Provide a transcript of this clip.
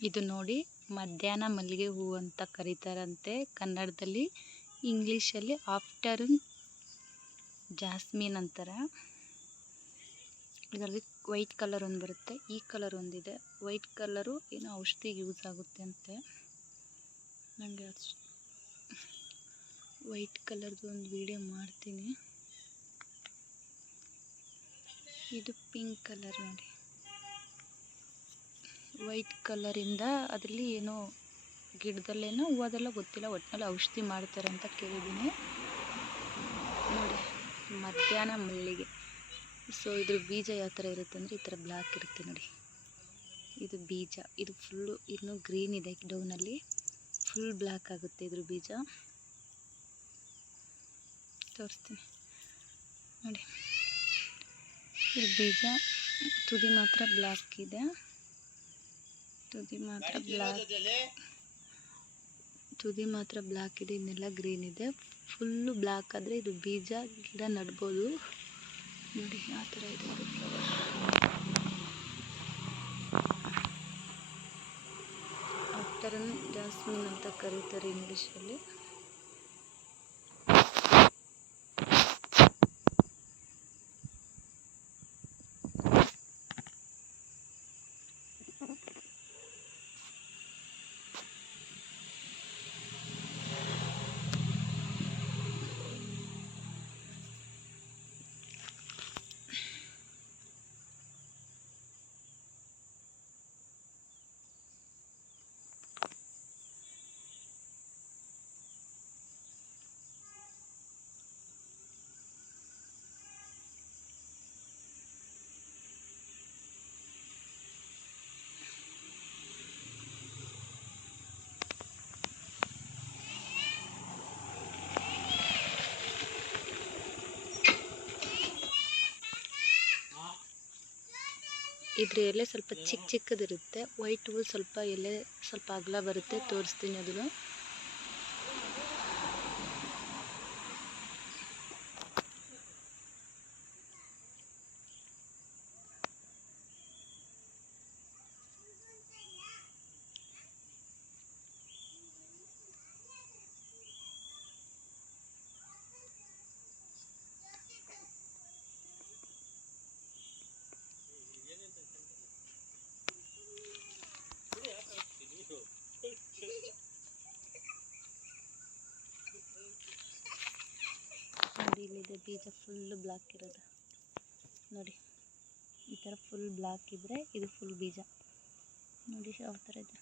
ಇದು ನೋಡಿ ಮಧ್ಯಾಹ್ನ ಮಲ್ಲಿಗೆ ಹೂವು ಅಂತ ಕರೀತಾರಂತೆ ಕನ್ನಡದಲ್ಲಿ, ಇಂಗ್ಲೀಷಲ್ಲಿ ಆಫ್ಟರ್ನೂನ್ ಜಾಸ್ಮಿನ್ ಅಂತಾರೆ. ಇದರಲ್ಲಿ ವೈಟ್ ಕಲರ್ ಒಂದು ಬರುತ್ತೆ, ಈ ಕಲರ್ ಒಂದಿದೆ. ವೈಟ್ ಕಲರು ಏನೋ ಔಷಧಿಗೆ ಯೂಸ್ ಆಗುತ್ತೆ ಅಂತೆ. ನನಗೆ ವೈಟ್ ಕಲರ್ದು ಒಂದು ವಿಡಿಯೋ ಮಾಡ್ತೀನಿ. ಇದು ಪಿಂಕ್ ಕಲರ್ ನೋಡಿ, ವೈಟ್ ಕಲರಿಂದ ಅದರಲ್ಲಿ ಏನೋ ಗಿಡದಲ್ಲೇನೋ ಹೂವದೆಲ್ಲ ಗೊತ್ತಿಲ್ಲ, ಒಟ್ಟಿನಲ್ಲಿ ಔಷಧಿ ಮಾಡ್ತಾರೆ ಅಂತ ಕೇಳಿದ್ದೀನಿ ನೋಡಿ. ಮಧ್ಯಾಹ್ನ ಮಲ್ಲಿಗೆ. ಸೊ ಇದ್ರ ಬೀಜ ಯಾವ ಥರ ಇರುತ್ತೆ ಅಂದರೆ ಈ ಥರ ಬ್ಲ್ಯಾಕ್ ಇರುತ್ತೆ ನೋಡಿ, ಇದು ಬೀಜ. ಇದು ಫುಲ್ಲು ಇನ್ನೂ ಗ್ರೀನ್ ಇದೆ, ಡೌನಲ್ಲಿ ಫುಲ್ ಬ್ಲ್ಯಾಕ್ ಆಗುತ್ತೆ ಇದ್ರ ಬೀಜ. ತೋರಿಸ್ತೀನಿ ನೋಡಿ, ಇದ್ರ ಬೀಜ ತುದಿ ಮಾತ್ರ ಬ್ಲ್ಯಾಕ್ ಇದೆ, ತುದಿ ಮಾತ್ರ ಬ್ಲ್ಯಾಕ್ ಇದೆ, ಇನ್ನೆಲ್ಲ ಗ್ರೀನ್ ಇದೆ. ಫುಲ್ಲು ಬ್ಲ್ಯಾಕ್ ಆದರೆ ಇದು ಬೀಜ, ಗಿಡ ನಡ್ಬೋದು ನೋಡಿ. ಆ ಥರ ಇದೆ ಇದು ಫ್ಲವರ್. ಆಫ್ಟರ್ನೂನ್ ಜಾಸ್ಮಿನ್ ಅಂತ ಕರೀತಾರೆ ಇಂಗ್ಲೀಷಲ್ಲಿ. ಇದ್ರ ಎಲೆ ಸ್ವಲ್ಪ ಚಿಕ್ಕದಿರುತ್ತೆ, ವೈಟ್ ಹೂವು ಸ್ವಲ್ಪ ಎಲೆ ಸ್ವಲ್ಪ ಅಗಲ ಬರುತ್ತೆ. ತೋರಿಸ್ತೀನಿ ಅದನ್ನು. ನೋಡಿ ಇಲ್ಲಿದೆ ಬೀಜ ಫುಲ್ ಬ್ಲ್ಯಾಕ್ ಇರೋದು ನೋಡಿ. ಈ ಥರ ಫುಲ್ ಬ್ಲ್ಯಾಕ್ ಇದ್ದರೆ ಇದು ಫುಲ್ ಬೀಜ ನೋಡಿ ಯಾವ ಥರ ಇದೆ.